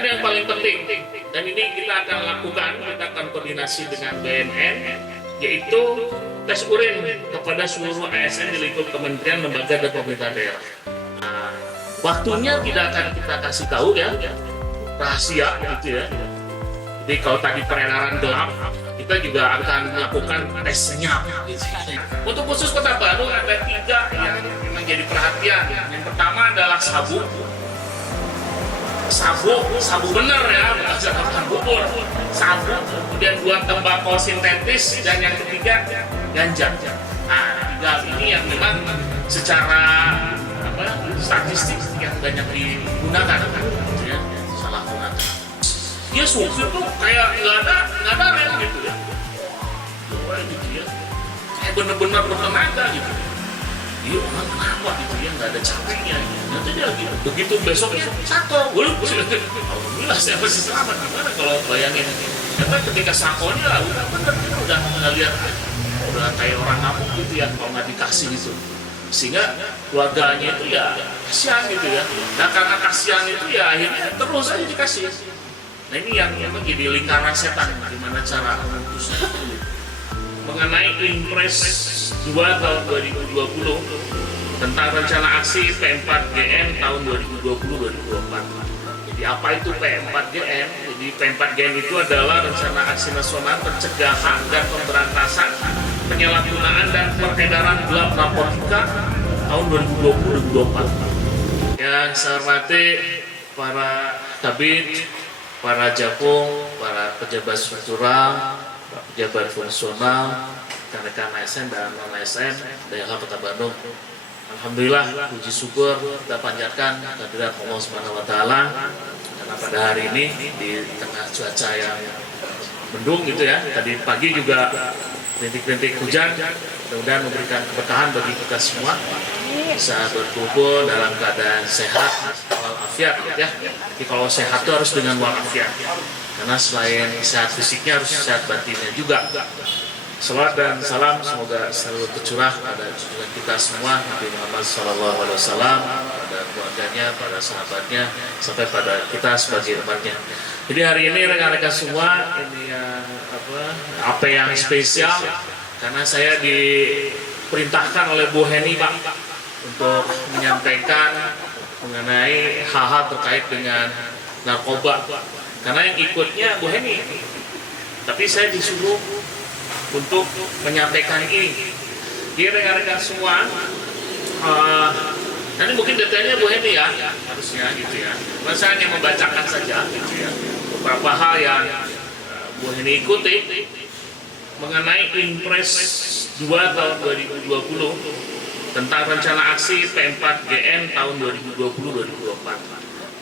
ini yang paling penting, dan ini kita akan lakukan, kita akan koordinasi dengan BNN, yaitu tes urin kepada seluruh ASN di lingkup kementerian, lembaga, dan pemerintah daerah. Nah, waktunya tidak akan kita kasih tahu ya, rahasia gitu ya. Jadi kalau tadi peredaran gelap, kita juga akan melakukan tes senyap. Untuk khusus Kota Bandung ada 3 yang menjadi perhatian. Yang pertama adalah sabu bener ya, bukan bukan bubur. Sabu, kemudian 2 tembakau sintetis, dan yang ketiga ganja. Nah, 3 ini yang memang secara statistik yang banyak digunakan, gitu ya, salah gunakan. Dia supir tuh kayak nggak ada rem gitu ya, gitu ya, kayak bener-bener bertenaga gitu. Dia orang kenapa gitu ya, nggak ada capeknya. Nanti dia gitu. Begitu besoknya sako, alhamdulillah saya masih selamat. Gimana kalau bayangin? Karena ketika sakonya udah bener, udah nggak lihat, udah kayak orang ngamuk gitu ya kalau nggak dikasih gitu. Sehingga keluarganya itu ya kasihan gitu ya. Nah karena kasihan itu ya akhirnya terus aja dikasih. Nah ini yang menjadi lingkaran setan, gimana cara memutusnya. Mengenai Impres 2 tahun 2020 tentang rencana aksi P4GN tahun 2020-2024. Jadi apa itu P4GN? Jadi P4GN itu adalah rencana aksi nasional pencegahan dan pemberantasan penyalahgunaan dan peredaran gelap narkotika tahun 2020-2024. Yang saya hormati para kabit, para jakung, para pejabat struktural, pejabat fungsional, rekan-rekan ASN dan non-ASN daerah Kota Bandung. Alhamdulillah, puji syukur kita panjatkan kehadirat Allah Subhanahu wa Ta'ala, karena pada hari ini di tengah cuaca yang mendung gitu ya, tadi pagi juga rintik-rintik hujan, mudah-mudahan memberikan keberkahan bagi kita semua, bisa berkumpul dalam keadaan sehat walafiat ya. Jadi kalau sehat itu harus dengan walafiat, karena selain sehat fisiknya harus sehat batinnya juga. Salawat dan salam semoga selalu tercurah pada junjungan kita semua Nabi Muhammad SAW, pada keluarganya, pada sahabatnya, sampai pada kita sebagai umatnya. Jadi hari ini rekan-rekan semua, ini apa yang spesial, karena saya diperintahkan oleh Bu Heni Pak untuk menyampaikan mengenai hal-hal terkait dengan narkoba, karena yang ikutnya Bu Heni, tapi saya disuruh untuk menyampaikan ini. Jadi rekan-rekan semua, nanti mungkin detailnya Bu Heni ya, harusnya gitu ya. Saya hanya membacakan saja gitu ya, beberapa hal yang Bu Heni ikuti mengenai Impres 2 tahun 2020 tentang rencana aksi P4GN tahun 2020-2024.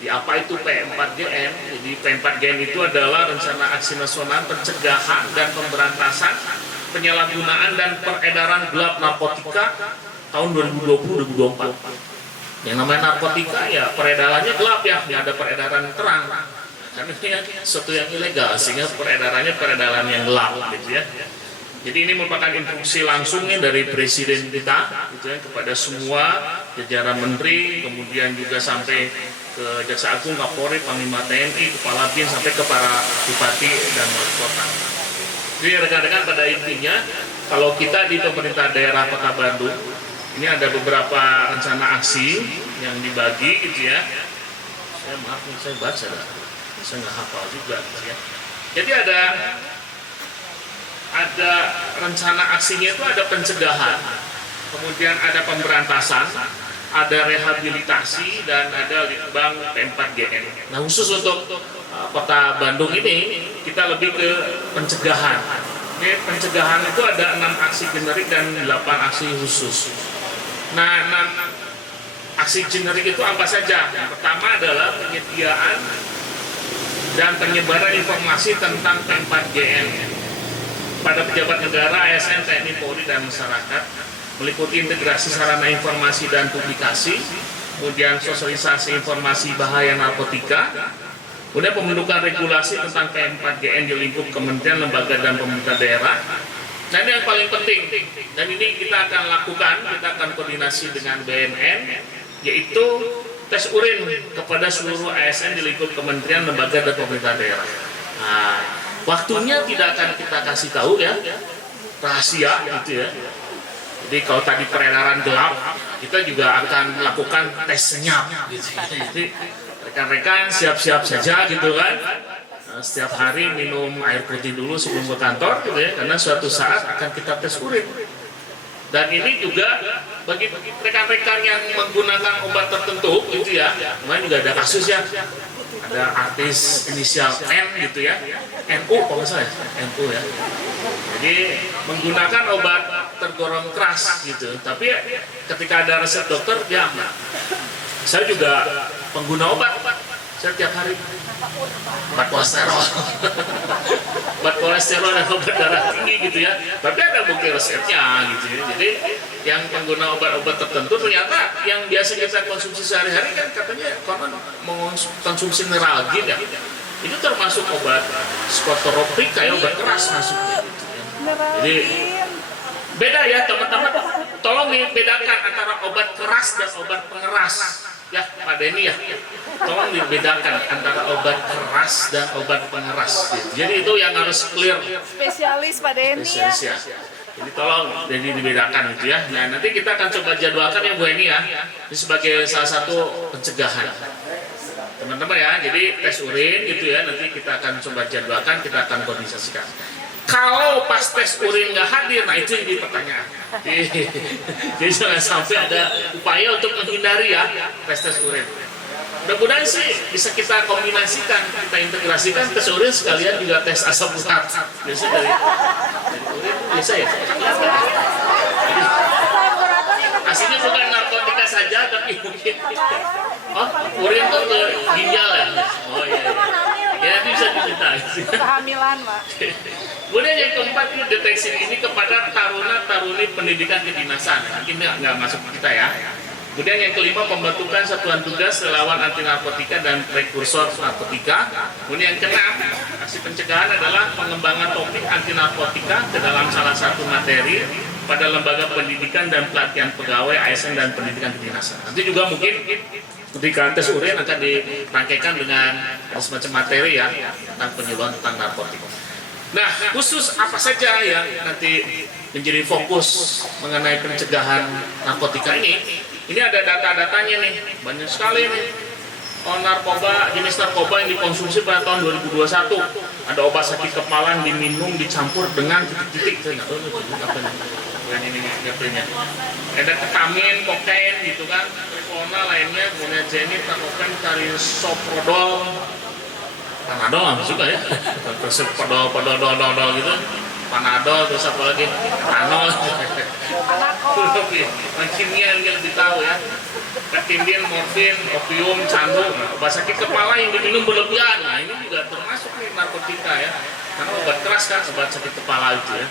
Jadi apa itu P4GN? Jadi P4GN itu adalah rencana aksi nasional pencegahan dan pemberantasan penyalahgunaan dan peredaran gelap narkotika tahun 2020-2024. Yang namanya narkotika ya peredarannya gelap ya, tidak ada peredaran terang. Karena ini sesuatu yang ilegal, sehingga peredarannya peredaran yang gelap gitu ya. Jadi ini merupakan instruksi langsungnya dari Presiden kita gitu ya, kepada semua jajaran menteri, kemudian juga sampai ke Jaksa Agung, Kapolri, Panglima TNI, Kepala BIN, sampai ke para bupati dan wali kota. Jadi rekan-rekan, pada intinya kalau kita di pemerintah daerah Kota Bandung ini ada beberapa rencana aksi yang dibagi gitu ya. Saya maaf nih, saya baca saya nggak hafal juga gitu ya. Jadi ada rencana aksinya itu ada pencegahan, kemudian ada pemberantasan, ada rehabilitasi, dan ada litbang P4GN. Nah khusus untuk Kota Bandung ini kita lebih ke pencegahan. Ini pencegahan itu ada 6 aksi generik dan 8 aksi khusus. Nah 6 aksi generik itu apa saja? Yang pertama adalah penyediaan dan penyebaran informasi tentang P4GN pada pejabat negara, ASN, TNI, Polri, dan masyarakat, meliputi integrasi sarana informasi dan publikasi, kemudian sosialisasi informasi bahaya narkotika, kemudian pembentukan regulasi tentang P4GN di lingkup kementerian, lembaga, dan pemerintah daerah. Nah ini yang paling penting, dan ini kita akan lakukan, kita akan koordinasi dengan BNN, yaitu tes urin kepada seluruh ASN di lingkup kementerian, lembaga, dan pemerintah daerah. Nah, waktunya tidak akan kita kasih tahu ya, rahasia gitu ya. Jadi kalau tadi peredaran gelap, kita juga akan melakukan tes senyap gitu. Jadi rekan-rekan siap-siap saja gitu kan. Setiap hari minum air putih dulu sebelum ke kantor gitu ya, karena suatu saat akan kita tes urin. Dan ini juga bagi rekan-rekan yang menggunakan obat tertentu gitu ya, kemarin juga ada kasus ya, ada artis inisial N gitu ya, NU kalau nggak salah ya, NU ya. Jadi menggunakan obat tergolong keras gitu, tapi ketika ada resep dokter dia enggak. Saya juga pengguna obat, saya tiap hari obat kolesterol, obat kolesterol dan obat darah tinggi gitu ya. Tapi ada bukti resepnya gitu ya. Jadi yang pengguna obat-obat tertentu ternyata yang biasa kita konsumsi sehari-hari kan katanya konon mengkonsumsi Neralgin ya. Itu termasuk obat psikotropik kayak obat keras masuknya. Gitu ya. Jadi beda ya teman-teman. Tolong dibedakan antara obat keras dan obat pengeras. Ya, Pak Denny ya, tolong dibedakan antara obat keras dan obat pengeras. Jadi itu yang harus clear. Spesialis Pak Denny ya. Ya. Jadi tolong Denny dibedakan gitu ya. Nah nanti kita akan coba jadwalkan ya Bu Eni ya. Ini sebagai salah satu pencegahan. Teman-teman ya, jadi tes urin gitu ya. Nanti kita akan coba jadwalkan, kita akan koordinasikan. Kalau pas tes urin nggak hadir, nah itu jadi pertanyaan. Jadi jangan sampai ada upaya untuk menghindari ya tes urin. Mudah-mudahan sih bisa kita kombinasikan, kita integrasikan tes urin sekalian juga tes asam urat. Biasa dari urin biasa ya. Aslinya bukan narkotika saja, tapi mungkin urin itu ke ginjal ya. Oh iya. Ya itu bisa diceritain. Kehamilan Pak. Kemudian yang keempat itu deteksi ini kepada taruna-taruni pendidikan kedinasan. Nanti nggak masuk kita ya. Kemudian yang kelima pembentukan satuan tugas relawan anti narkotika dan prekursor narkotika. Kemudian yang keenam aksi pencegahan adalah pengembangan topik anti narkotika ke dalam salah satu materi pada lembaga pendidikan dan pelatihan pegawai ASN dan pendidikan kedinasan. Nanti juga mungkin ketika tes urin akan dirangkaikan dengan semacam materi ya tentang penyuluhan tentang narkotika. Nah, khusus apa saja yang nanti menjadi fokus mengenai pencegahan narkotika ini? Ini ada data-datanya nih, banyak sekali nih. Narkoba, jenis narkoba yang dikonsumsi pada tahun 2021. Ada obat sakit kepala yang diminum dicampur dengan titik-titik. Bukan ini katanya. Ada ketamin, kokain gitu kan, tripona lainnya, kemudian jenit, narkoban, karisoprodol, Panadol lah juga ya, terus podol gitu, Panadol terus apa lagi, Panol, kimia yang lebih tahu ya, Petindin, morfin, opium, candu, obat sakit kepala yang diminum berlebihan, nah ini juga termasuk nih narkotika ya, karena obat keras kan obat sakit kepala itu ya.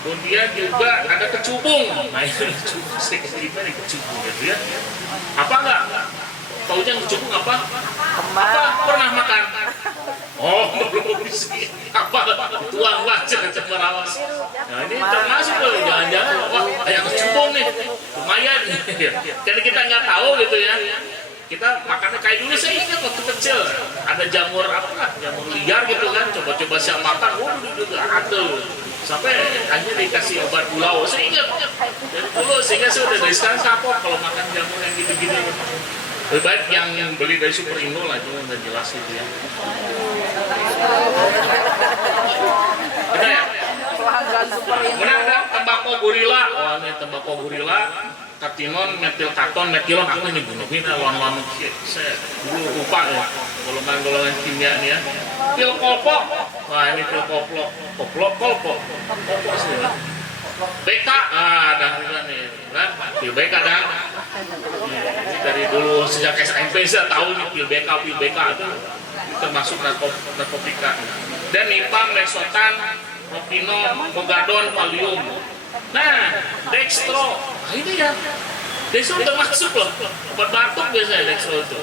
Kemudian juga ada kecubung, nah ini kecubung, sedikit nih kecubung gitu ya, apa enggak? Taunya kecubung apa? Apa pernah makan? Oh, belum bisa. Apa? Tuang baca cemarawas. Nah ini termasuk loh, jangan-jangan wah kayak kecubung nih, lumayan. Jadi kita nggak tahu gitu ya. Kita makannya kayak dulu saya ingat waktu kecil ada jamur apa? Jamur liar gitu kan. Coba-coba saya makan, juga aduh. Sampai akhirnya dikasih obat bulau. Saya ingat dari dulu sehingga saya udah dari sekarang kapok kalau makan jamur yang gitu-gitu. Lebih baik yang beli dari Super Indo lah, itu udah jelas gitu ya. Ada ya? Kemudian ada tembakau gorila. Oh ini tembakau gorila, katinon, metilkaton, metilon. Aku ini bunuhin lawan-lawan saya dulu lupa ya golongan-golongan kimia nih ya. Pil kolpo. Wah ini pil kolpo sih. BK, ada nih kan? Pil BK dah. Dari dulu sejak SMP saya tahu nih pil BK itu termasuk narkotika. Dan nipam, lexotan, propino, mogadon, valium. Nah, dextro, nah ini ya, dextro termasuk loh. Obat batuk biasanya dextro itu.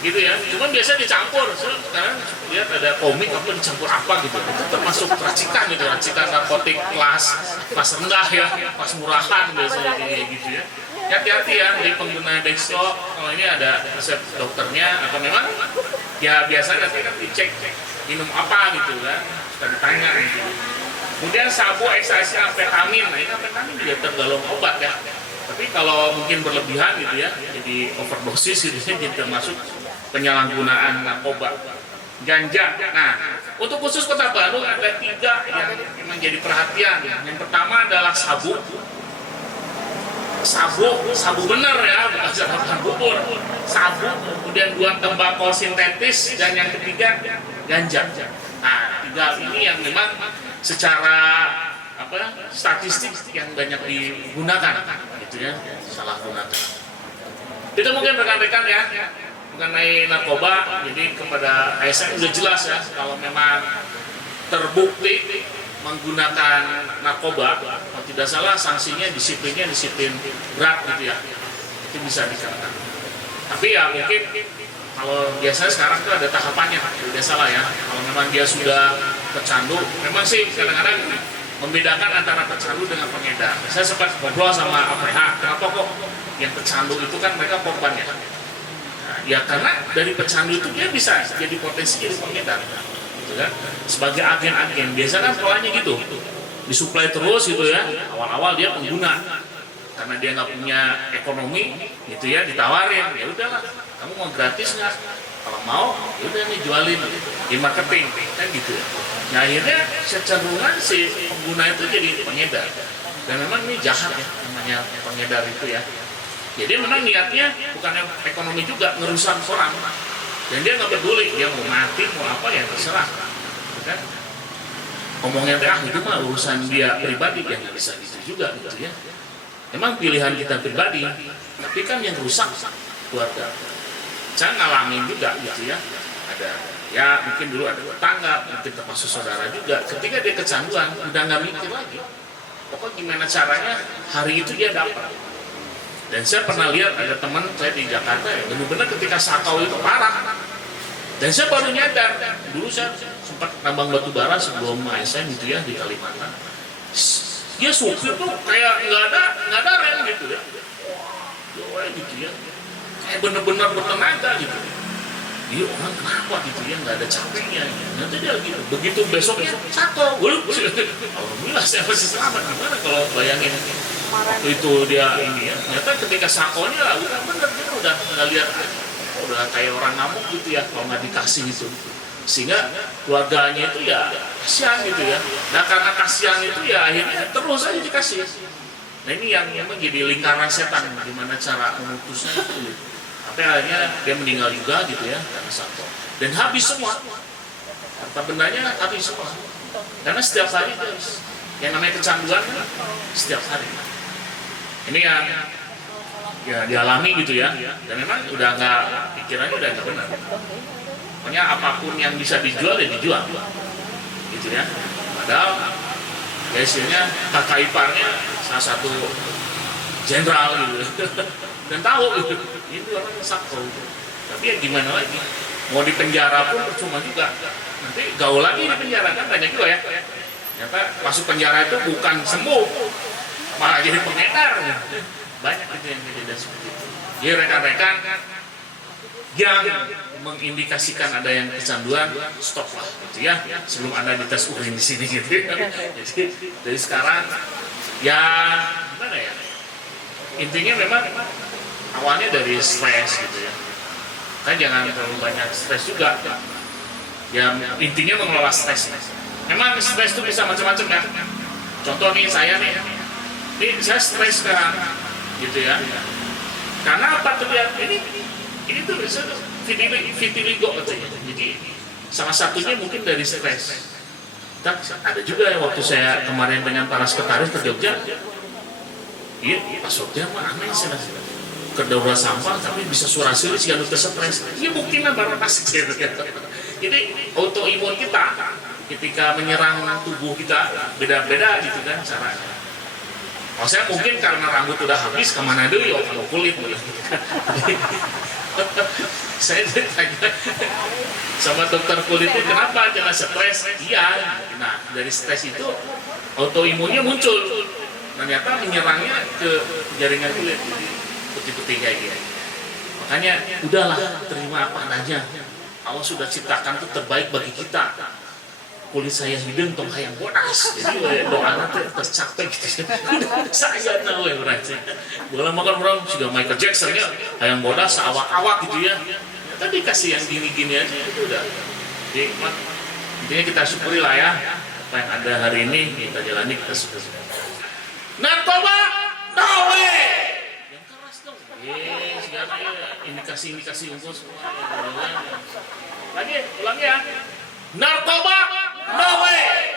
Gitu ya, cuman biasa dicampur. Sekarang lihat ada komik apa dicampur apa gitu. Itu termasuk racikan gitu, racikan narkotik kelas rendah ya, kelas murahan biasanya kayak gitu ya. hati-hati ya di pengguna Dextro. Kalau ini ada resep dokternya atau memang ya biasa nanti kan dicek minum apa gitu kan, suka ditanya gitu. Kemudian sabu ekstasi amfetamin, nah ini amfetamin juga tergolong obat ya. Tapi kalau mungkin berlebihan gitu ya, jadi overdosis gitu ya, jadi termasuk penyalahgunaan narkoba. Ganja. Nah, untuk khusus Kota Bandung ada 3 yang memang jadi perhatian. Yang pertama adalah sabu. Sabu bener ya, bukan bubur. Sabu, kemudian 2 tembakau sintetis, dan yang ketiga ganja. Nah, 3 ini yang memang secara statistik yang banyak digunakan, gitu ya, salah gunakan. Itu mungkin rekan-rekan ya mengenai narkoba. Jadi kepada ASN sudah jelas ya, kalau memang terbukti menggunakan narkoba, kalau tidak salah sanksinya disiplin berat gitu ya, itu bisa dikenakan. Tapi ya mungkin kalau biasanya sekarang tuh ada tahapannya, tidak salah ya. Kalau memang dia sudah pecandu, memang sih kadang-kadang membedakan antara pecandu dengan pengedar. Saya sempat ngobrol sama APH, kenapa kok yang pecandu itu kan mereka korban ya? Nah, ya karena dari pecandu itu dia bisa jadi potensi jadi pengedar. Gitu kan? Sebagai agen-agen, biasanya kan polanya gitu, disuplai terus gitu ya. Awal-awal dia pengguna, karena dia nggak punya ekonomi, gitu ya, ditawarin, ya udahlah, kamu mau gratis nggak? Kalau mau, ya udah nih jualin di marketing, kan gitu ya. Nah akhirnya kecenderungan si pengguna itu jadi pengedar, dan memang ini jahat ya namanya pengedar itu ya. Jadi memang niatnya bukannya ekonomi juga, ngerusak orang. Dan dia nggak peduli, dia mau mati, mau apa ya terserah. Kan? Ngomongnya itu mah urusan dia pribadi, ya nggak bisa gitu juga gitu ya. Memang pilihan kita pribadi, tapi kan yang rusak keluarga. Saya ngalamin juga gitu ya. Ada ya mungkin dulu ada tetangga, mungkin termasuk saudara juga. Ketika dia kecanduan, udah nggak mikir lagi. Pokoknya gimana caranya hari itu dia dapat. Dan saya pernah lihat ada teman saya di Jakarta ya, benar-benar ketika sakau itu parah. Dan saya baru nyadar, dulu saya sempat tambang batu bara sebelum ASN gitu ya di Kalimantan. Dia supir tuh kayak nggak ada rem gitu ya, wah gitu ya, kayak benar-benar bertenaga gitu. Iya orang kenapa gitu ya, nggak ada capeknya. Nanti dia lagi begitu besoknya sakau, alhamdulillah saya masih selamat. Gimana kalau bayangin waktu itu dia ini ya, ternyata ketika sakonya udah bener dia udah nggak lihat, udah kayak orang ngamuk gitu ya kalau nggak dikasih gitu, sehingga keluarganya itu ya kasihan gitu ya. Nah karena kasihan itu ya akhirnya terus aja dikasih. Nah ini yang memang jadi lingkaran setan, gimana cara memutusnya itu. Tapi akhirnya dia meninggal juga gitu ya karena sakau, dan habis semua harta bendanya, habis semua karena setiap hari terus yang namanya kecanduan setiap hari. Ini yang ya dialami gitu ya, dan memang udah nggak, pikirannya udah nggak benar. Pokoknya apapun yang bisa dijual ya dijual, gitu ya. Padahal ya hasilnya kakak iparnya salah satu jenderal gitu, dan tahu gitu, itu orang sakau. Tapi ya gimana lagi, mau di penjara pun percuma juga. Nanti gaul lagi di penjara kan banyak juga ya. Ternyata masuk penjara itu bukan sembuh, malah jadi pengedar. Banyak itu yang kejadian seperti itu. Jadi rekan-rekan yang mengindikasikan ada yang kecanduan, stop lah gitu ya, sebelum Anda dites urin di sini gitu ya. Jadi dari sekarang ya gimana ya, intinya memang awalnya dari stres gitu ya, kan jangan terlalu banyak stres juga ya, intinya mengelola stres. Memang stres itu bisa macam-macam ya. Contoh nih saya nih saya stres sekarang gitu ya, karena apa terlihat ini tuh vitiligo katanya. Jadi salah satunya mungkin dari stres. Dan ada juga yang waktu saya kemarin dengan para sekretaris ke Jogja, iya pas Jogja mah aneh sih, ke daurah sampah tapi bisa surasi sih anu stres. Iya mungkin lah barang pas gitu. Jadi autoimun kita ketika menyerang tubuh kita beda-beda gitu kan caranya. Oh, saya mungkin karena rambut udah habis kemana dulu ya, kalau kulit saya ditanya sama dokter kulit itu kenapa jangan stres. Iya, nah dari stres itu autoimunnya muncul, ternyata menyerangnya ke jaringan kulit. peti-peti kayak gini. Makanya udahlah, terima apa adanya. Allah sudah ciptakan itu terbaik bagi kita. Kulit saya hidung tong hayang bodas. Jadi doa nanti tercapai gitu. Saya tahu ya berarti. Boleh makan orang sudah Michael Jackson ya, hayang bodas awak-awak gitu ya. Tadi kasih yang gini-gini aja itu udah nikmat. Intinya kita syukuri lah ya apa yang ada hari ini, kita jalani, kita syukuri. Narkoba, no way! Yang keras dong. Sekarang indikasi unggul semua. Lagi, ulangi ya. Narkoba, no way!